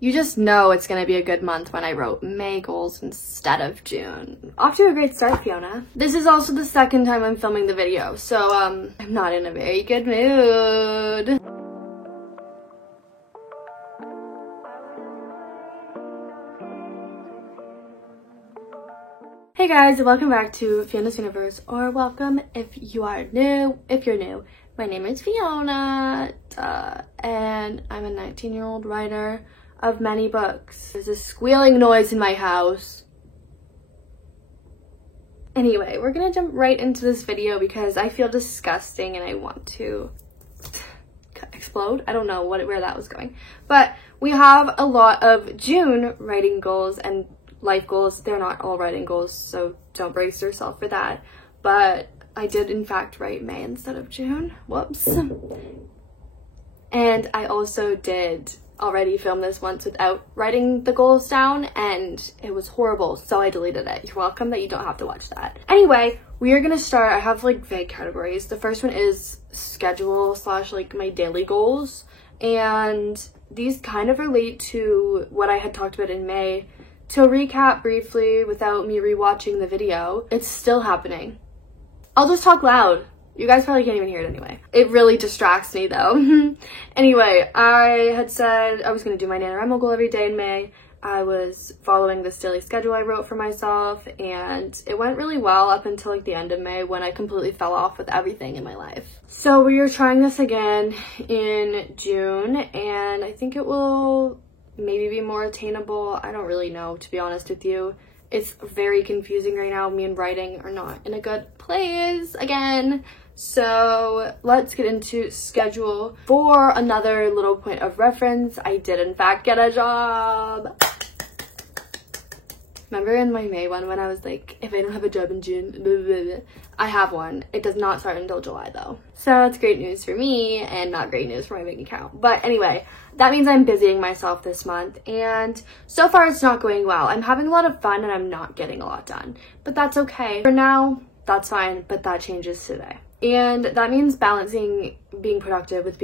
You just know it's gonna be a good month when I wrote May goals instead of June. Off to a great start, Fiona. This is also the second time I'm filming the video, so I'm not in a very good mood. Hey guys, welcome back to Fiona's Universe, or welcome if you are new. If you're new, my name is Fiona, and I'm a 19-year-old writer of many books. There's a squealing noise in my house. Anyway, we're gonna jump right into this video because I feel disgusting and I want to explode. I don't know where that was going. But we have a lot of June writing goals and life goals. They're not all writing goals, so don't brace yourself for that. But I did in fact write May instead of June. Whoops. And I also did already film this once without writing the goals down, and it was horrible, so I deleted it. You're welcome that you don't have to watch that. Anyway, we are gonna start. I have like vague categories. The first one is schedule slash like my daily goals, and these kind of relate to what I had talked about in May. To recap briefly without me rewatching the video, it's still happening. I'll just talk loud. You guys probably can't even hear it anyway. It really distracts me though. Anyway, I had said I was going to do my NaNoWriMo goal every day in May. I was following this daily schedule I wrote for myself, and it went really well up until like the end of May when I completely fell off with everything in my life. So we are trying this again in June, and I think it will maybe be more attainable. I don't really know, to be honest with you. It's very confusing right now. Me and writing are not in a good place again. So let's get into schedule. For another little point of reference, I did in fact get a job. Remember in my May one when I was like, if I don't have a job in June, blah, blah, blah. I have one. It does not start until July though. So it's great news for me and not great news for my bank account. But anyway, that means I'm busying myself this month, and so far it's not going well. I'm having a lot of fun and I'm not getting a lot done, but that's okay. For now, that's fine, but that changes today. And that means balancing being productive with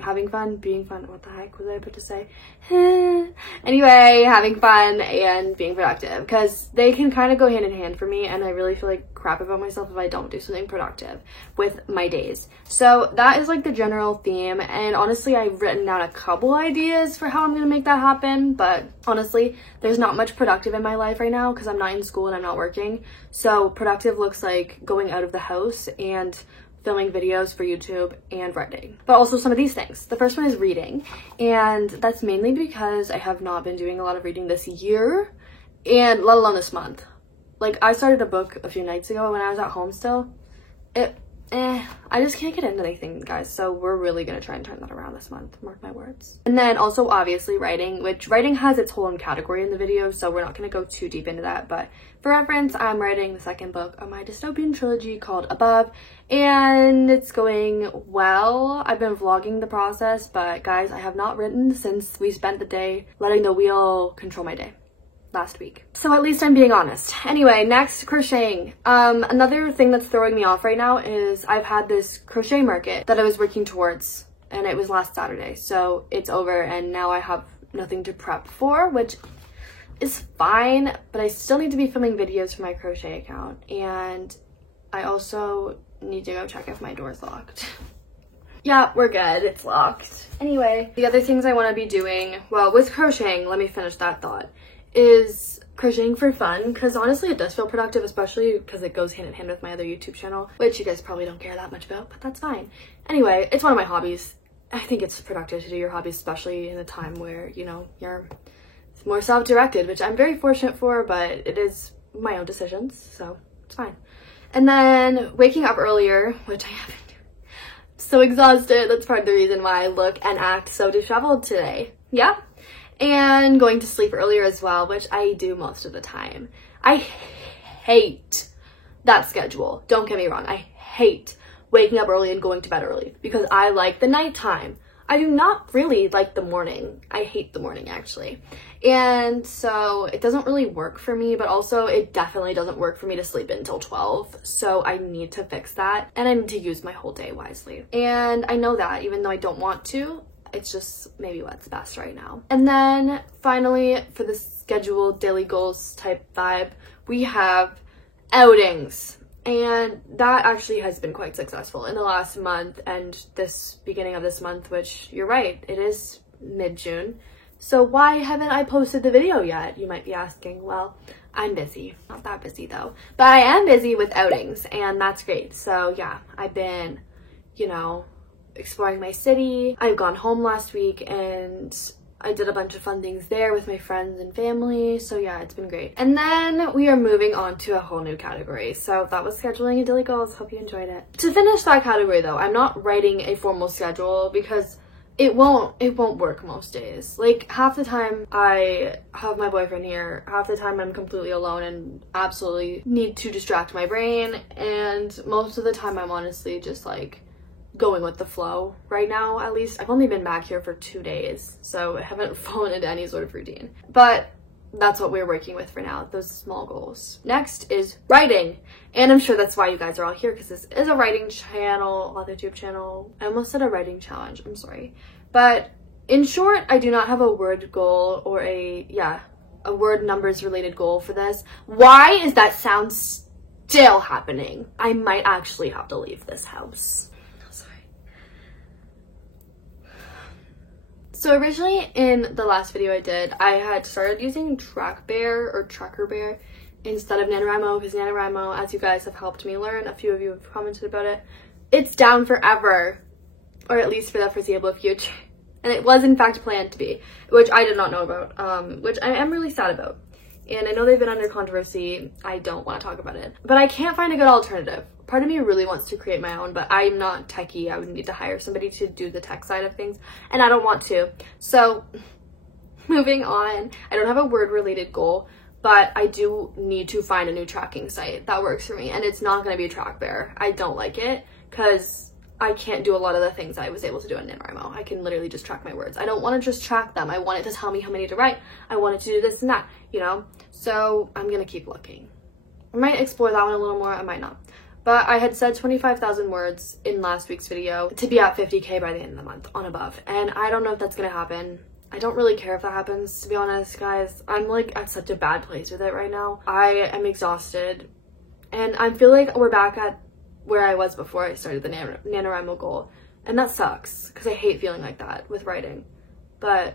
having fun, being fun. What the heck was I about to say? Anyway, having fun and being productive, because they can kind of go hand in hand for me, and I really feel like crap about myself if I don't do something productive with my days. So that is like the general theme, and honestly I've written down a couple ideas for how I'm gonna make that happen, but honestly there's not much productive in my life right now because I'm not in school and I'm not working. So productive looks like going out of the house and filming videos for YouTube and writing, but also some of these things. The first one is reading, and that's mainly because I have not been doing a lot of reading this year, and let alone this month. Like, I started a book a few nights ago when I was at home still. I just can't get into anything, guys, so we're really gonna try and turn that around this month, mark my words. And then also obviously writing, which writing has its whole own category in the video, so we're not gonna go too deep into that, but for reference, I'm writing the second book of my dystopian trilogy called Above, and it's going well. I've been vlogging the process, but guys, I have not written since we spent the day letting the wheel control my day last week. So at least I'm being honest. Anyway, next, crocheting. Another thing that's throwing me off right now is I've had this crochet market that I was working towards, and it was last Saturday, so it's over, and now I have nothing to prep for, which is fine, but I still need to be filming videos for my crochet account, and I also need to go check if my door's locked. Yeah, we're good. It's locked. Anyway, the other things I want to be doing, well, with crocheting, let me finish that thought, is crocheting for fun, because honestly it does feel productive, especially because it goes hand in hand with my other YouTube channel, which you guys probably don't care that much about, but that's fine. Anyway, it's one of my hobbies. I think it's productive to do your hobbies, especially in a time where, you know, you're more self-directed, which I'm very fortunate for, but it is my own decisions, so it's fine. And then waking up earlier, which I haven't. So exhausted. That's part of the reason why I look and act so disheveled today. Yeah. And going to sleep earlier as well, which I do most of the time. I hate that schedule. Don't get me wrong. I hate waking up early and going to bed early because I like the nighttime. I do not really like the morning. I hate the morning, actually. And so it doesn't really work for me, but also it definitely doesn't work for me to sleep until 12. So I need to fix that, and I need to use my whole day wisely. And I know that even though I don't want to, it's just maybe what's best right now. And then finally, for the scheduled daily goals type vibe, we have outings. And that actually has been quite successful in the last month and this beginning of this month, which you're right, it is mid-June. So why haven't I posted the video yet? You might be asking. Well, I'm busy. Not that busy though. But I am busy with outings, and that's great. So yeah, I've been, you know, exploring my city. I've gone home last week and I did a bunch of fun things there with my friends and family. So yeah, it's been great. And then we are moving on to a whole new category. So that was scheduling a daily goals. Hope you enjoyed it. To finish that category though, I'm not writing a formal schedule because it won't work most days. Like half the time I have my boyfriend here, half the time I'm completely alone and absolutely need to distract my brain, and most of the time I'm honestly just like going with the flow right now. At least I've only been back here for 2 days, so I haven't fallen into any sort of routine, but that's what we're working with for now, those small goals. Next is writing, and I'm sure that's why you guys are all here, because this is a writing channel, author tube channel. I almost said a writing challenge, I'm sorry. But in short, I do not have a word goal or a word numbers related goal for this. Why is that sound still happening? I might actually have to leave this house. So originally in the last video I did, I had started using TrackBear or TrackerBear instead of NaNoWriMo, because NaNoWriMo, as you guys have helped me learn, a few of you have commented about it, it's down forever, or at least for the foreseeable future. And it was in fact planned to be, which I did not know about, which I am really sad about. And I know they've been under controversy. I don't want to talk about it, but I can't find a good alternative. Part of me really wants to create my own, but I'm not techie. I would need to hire somebody to do the tech side of things, and I don't want to. So moving on, I don't have a word related goal, but I do need to find a new tracking site that works for me, and it's not going to be TrackBear. I don't like it because I can't do a lot of the things I was able to do in NaNoWriMo. I can literally just track my words. I don't want to just track them. I want it to tell me how many to write. I want it to do this and that, you know? So I'm going to keep looking. I might explore that one a little more. I might not. But I had said 25,000 words in last week's video to be at 50K by the end of the month on above. And I don't know if that's going to happen. I don't really care if that happens, to be honest, guys. I'm like at such a bad place with it right now. I am exhausted. And I feel like we're back at where I was before I started the NaNoWriMo goal. And that sucks, because I hate feeling like that with writing. But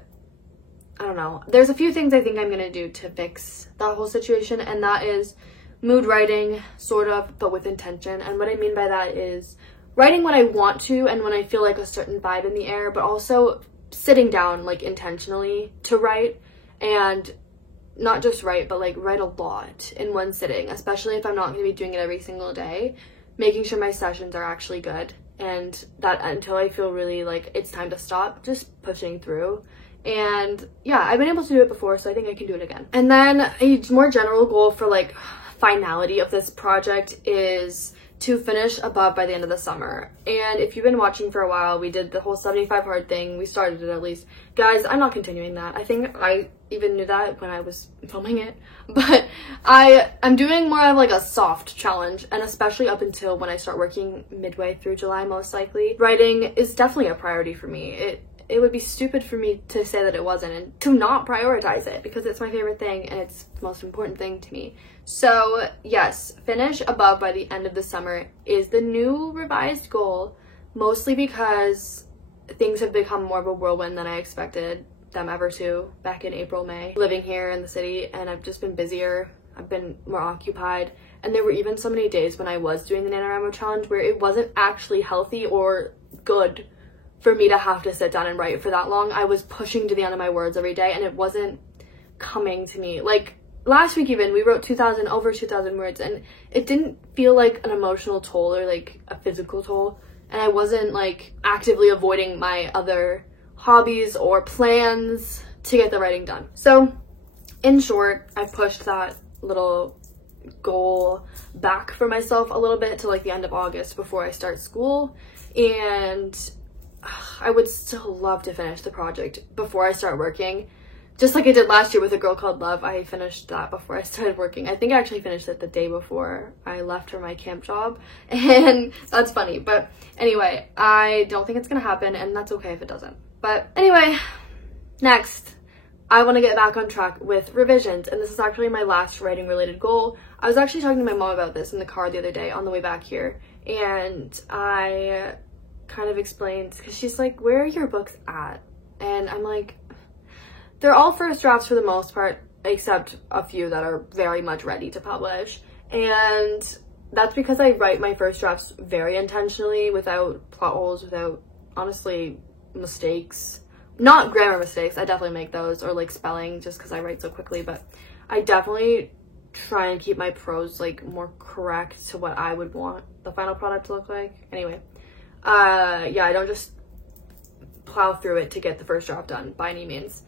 I don't know. There's a few things I think I'm going to do to fix that whole situation, and that is mood writing, sort of, but with intention. And what I mean by that is writing when I want to and when I feel like a certain vibe in the air, but also sitting down like intentionally to write, and not just write, but like write a lot in one sitting, especially if I'm not going to be doing it every single day. Making sure my sessions are actually good, and that until I feel really like it's time to stop, just pushing through. And yeah, I've been able to do it before, so I think I can do it again. And then a more general goal for like finality of this project is to finish above by the end of the summer. And if you've been watching for a while, we did the whole 75 hard thing. We started it at least. Guys, I'm not continuing that. I think I even knew that when I was filming it. But I'm doing more of like a soft challenge, and especially up until when I start working midway through July, most likely. Writing is definitely a priority for me. It would be stupid for me to say that it wasn't and to not prioritize it, because it's my favorite thing and it's the most important thing to me. So yes, finish above by the end of the summer is the new revised goal, mostly because things have become more of a whirlwind than I expected them ever to back in April, May, living here in the city, and I've just been busier. I've been more occupied, and there were even so many days when I was doing the NaNoWriMo challenge where it wasn't actually healthy or good for me to have to sit down and write for that long. I was pushing to the end of my words every day, and it wasn't coming to me. Like last week even, we wrote over 2,000 words, and it didn't feel like an emotional toll or like a physical toll, and I wasn't like actively avoiding my other hobbies or plans to get the writing done. So in short, I pushed that little goal back for myself a little bit to like the end of August before I start school, and I would still love to finish the project before I start working, just like I did last year with A Girl Called Love. I finished that before I started working. I think I actually finished it the day before I left for my camp job, and that's funny. But anyway, I don't think it's gonna happen, and that's okay if it doesn't. But anyway, next, I want to get back on track with revisions, and this is actually my last writing related goal. I was actually talking to my mom about this in the car the other day on the way back here, and I kind of explained, because she's like, where are your books at? And I'm like, they're all first drafts for the most part, except a few that are very much ready to publish. And that's because I write my first drafts very intentionally, without plot holes, without, honestly, mistakes. Not grammar mistakes, I definitely make those, or like spelling, just because I write so quickly, but I definitely try and keep my prose like more correct to what I would want the final product to look like. Anyway, yeah, I don't just plow through it to get the first draft done by any means,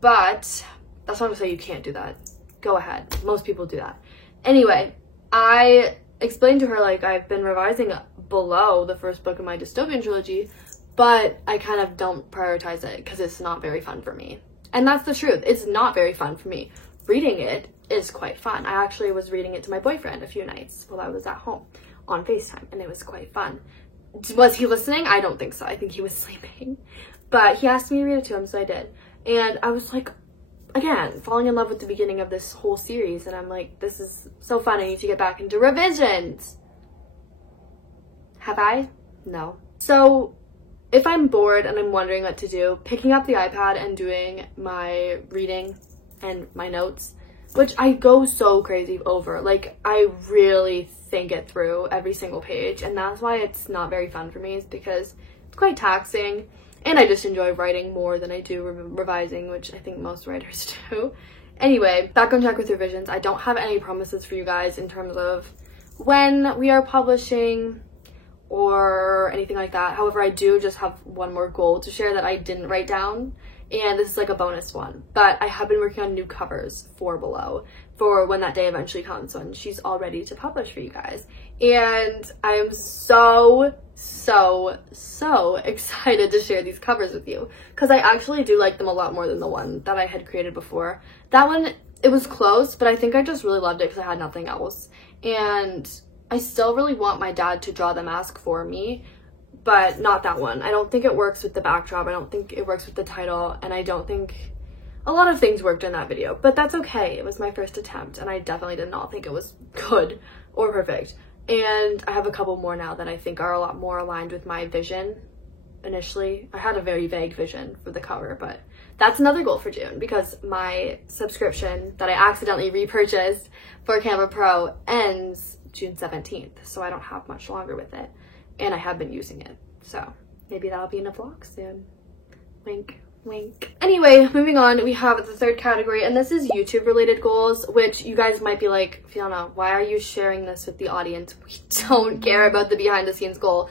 but that's not to say you can't do that. Go ahead, most people do that. Anyway, I explained to her, like, I've been revising below the first book of my dystopian trilogy, but I kind of don't prioritize it because it's not very fun for me. And that's the truth. It's not very fun for me. Reading it is quite fun. I actually was reading it to my boyfriend a few nights while I was at home on FaceTime, and it was quite fun. Was he listening? I don't think so. I think he was sleeping. But he asked me to read it to him, so I did. And I was like, again, falling in love with the beginning of this whole series, and I'm like, this is so fun. I need to get back into revisions. Have I? No. So if I'm bored and I'm wondering what to do, picking up the iPad and doing my reading and my notes, which I go so crazy over. Like, I really think it through every single page, and that's why it's not very fun for me, is because it's quite taxing, and I just enjoy writing more than I do revising, which I think most writers do. Anyway, back on track with revisions. I don't have any promises for you guys in terms of when we are publishing or anything like that. However, I do just have one more goal to share that I didn't write down, and this is like a bonus one. But I have been working on new covers for Below for when that day eventually comes, when she's all ready to publish for you guys. And I am so excited to share these covers with you, because I actually do like them a lot more than the one that I had created before. That one, it was close, but I think I just really loved it because I had nothing else. And I still really want my dad to draw the mask for me, but not that one. I don't think it works with the backdrop. I don't think it works with the title, and I don't think a lot of things worked in that video, but that's okay. It was my first attempt, and I definitely did not think it was good or perfect. And I have a couple more now that I think are a lot more aligned with my vision. Initially, I had a very vague vision for the cover, but that's another goal for June, because my subscription that I accidentally repurchased for Canva Pro ends June 17th, so I don't have much longer with it, and I have been using it, so maybe that'll be in a vlog soon. Wink, wink. Anyway, moving on, we have the third category, and this is YouTube related goals, which you guys might be like, Fiona, why are you sharing this with the audience? We don't care about the behind the scenes goal.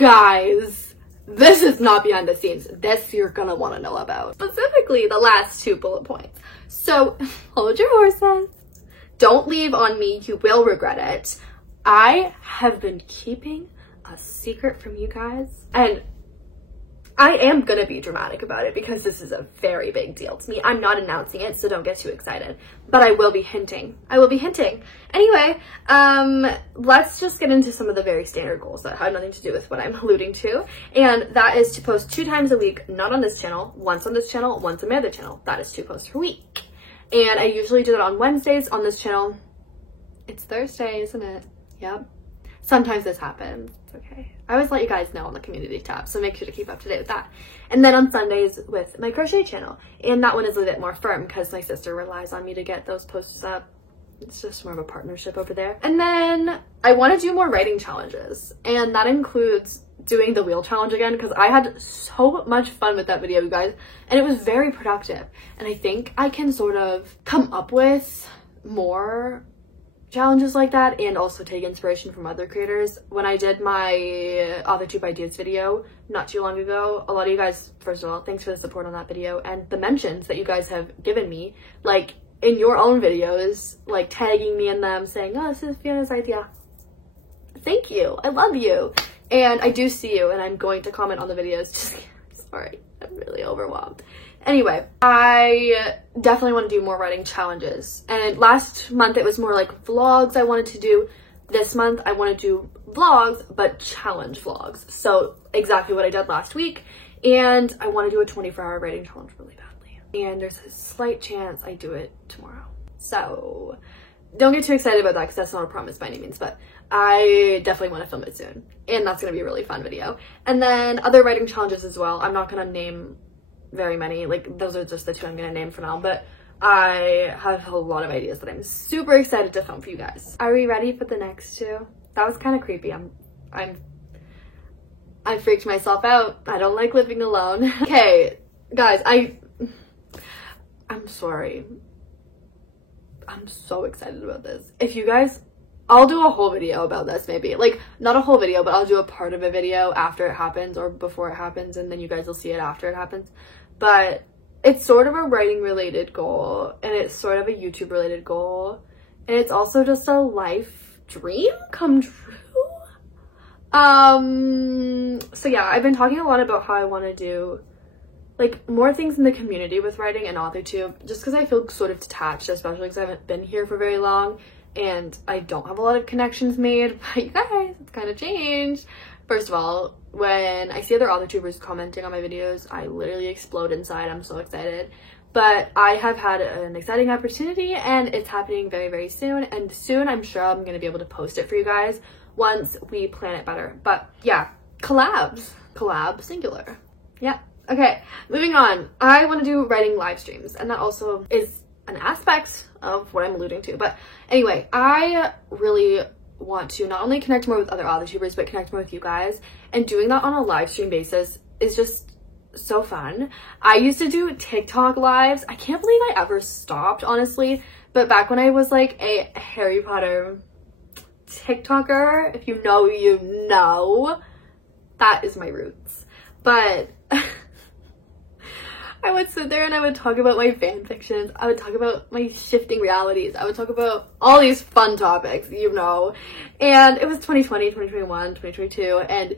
Guys, this is not behind the scenes. This you're gonna want to know about. Specifically, the last 2 bullet points. So hold your horses. Don't leave on me, you will regret it. I have been keeping a secret from you guys, and I am gonna be dramatic about it because this is a very big deal to me. I'm not announcing it, so don't get too excited, but I will be hinting. Anyway, let's just get into some of the very standard goals that have nothing to do with what I'm alluding to, and that is to post 2 times a week, not on this channel, once on this channel, once on my other channel. That is 2 posts per week. And I usually do that on Wednesdays on this channel. It's Thursday, isn't it? Yep. Sometimes this happens. It's okay. I always let you guys know on the community tab, so make sure to keep up to date with that. And then on Sundays with my crochet channel. And that one is a bit more firm because my sister relies on me to get those posts up. It's just more of a partnership over there. And then I want to do more writing challenges. And that includes doing the wheel challenge again, because I had so much fun with that video, you guys, and it was very productive. And I think I can sort of come up with more challenges like that and also take inspiration from other creators. When I did my Author Tube Ideas video not too long ago, a lot of you guys, first of all, thanks for the support on that video and the mentions that you guys have given me, like in your own videos, like tagging me in them, saying, oh, this is Fiona's idea. Thank you. I love you. And I do see you, and I'm going to comment on the videos. Just sorry, I'm really overwhelmed. Anyway, I definitely want to do more writing challenges. And last month it was more like vlogs I wanted to do. This month I want to do vlogs, but challenge vlogs. So exactly what I did last week And I want to do a 24-hour writing challenge really badly. And there's a slight chance I do it tomorrow. So don't get too excited about that because that's not a promise by any means, but I definitely want to film it soon. And that's going to be a really fun video. And then other writing challenges as well. I'm not going to name very many. Like, those are just the 2 I'm going to name for now. But I have a lot of ideas that I'm super excited to film for you guys. Are we ready for the next 2? That was kind of creepy. I freaked myself out. I don't like living alone. Okay, guys, I'm sorry. I'm so excited about this. If you guys, I'll do a whole video about this maybe. Like, not a whole video, but I'll do a part of a video after it happens or before it happens, and then you guys will see it after it happens. But it's sort of a writing related goal, and it's sort of a YouTube related goal, and it's also just a life dream come true. So yeah, I've been talking a lot about how I want to do like more things in the community with writing and AuthorTube, just because I feel sort of detached, especially because I haven't been here for very long and I don't have a lot of connections made. But you guys, it's kind of changed. First of all, when I see other AuthorTubers commenting on my videos, I literally explode inside. I'm so excited. But I have had an exciting opportunity and it's happening very, very soon. And soon I'm sure I'm going to be able to post it for you guys once we plan it better. But yeah, collabs. Collab singular. Yeah. Okay, moving on. I want to do writing live streams, and that also is an aspect of what I'm alluding to. But anyway, I really want to not only connect more with other AuthorTubers, but connect more with you guys. And doing that on a live stream basis is just so fun. I used to do TikTok lives. I can't believe I ever stopped, honestly. But back when I was like a Harry Potter TikToker, if you know, you know, that is my roots. But I would sit there and I would talk about my fan fictions. I would talk about my shifting realities. I would talk about all these fun topics, you know. And it was 2020, 2021, 2022, and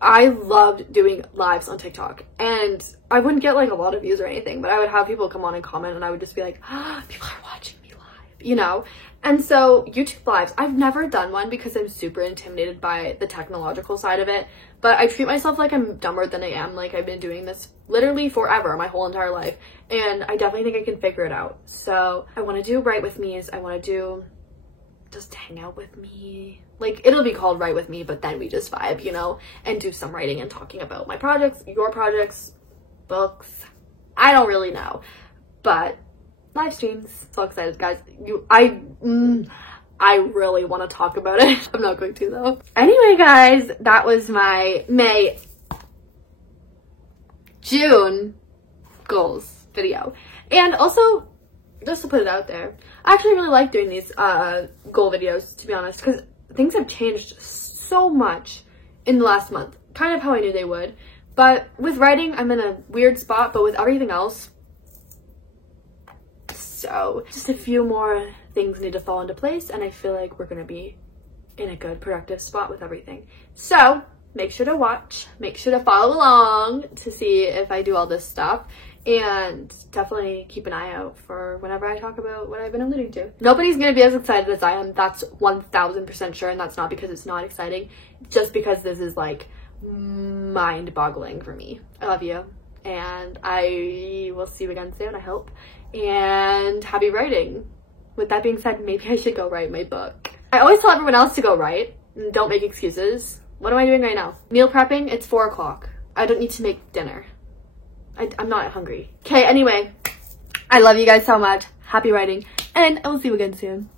I loved doing lives on TikTok. And I wouldn't get like a lot of views or anything, but I would have people come on and comment, and I would just be like, oh, people are watching me live, you know. And so YouTube lives, I've never done one because I'm super intimidated by the technological side of it, but I treat myself like I'm dumber than I am. Like, I've been doing this literally forever, my whole entire life, and I definitely think I can figure it out. So I want to do Write With Me's. I want to do just hang out with me. Like, it'll be called Write With Me, but then we just vibe, you know, and do some writing and talking about my projects, your projects, books. I don't really know, but live streams. So excited, guys. I really want to talk about it. I'm not going to though. Anyway, guys, that was my June goals video. And also, just to put it out there, I actually really like doing these goal videos, to be honest, because things have changed so much in the last month. Kind of how I knew they would. But with writing, I'm in a weird spot, but with everything else, so just a few more things need to fall into place, and I feel like we're going to be in a good, productive spot with everything. So make sure to watch, make sure to follow along to see if I do all this stuff, and definitely keep an eye out for whenever I talk about what I've been alluding to. Nobody's going to be as excited as I am. That's 1000% sure, and that's not because it's not exciting, just because this is like mind-boggling for me. I love you, and I will see you again soon, I hope. And happy writing. With that being said, maybe I should go write my book. I always tell everyone else to go write. Don't make excuses. What am I doing right now? Meal prepping. It's 4 o'clock. I don't need to make dinner. I'm not hungry. Okay, anyway. I love you guys so much. Happy writing. And I will see you again soon.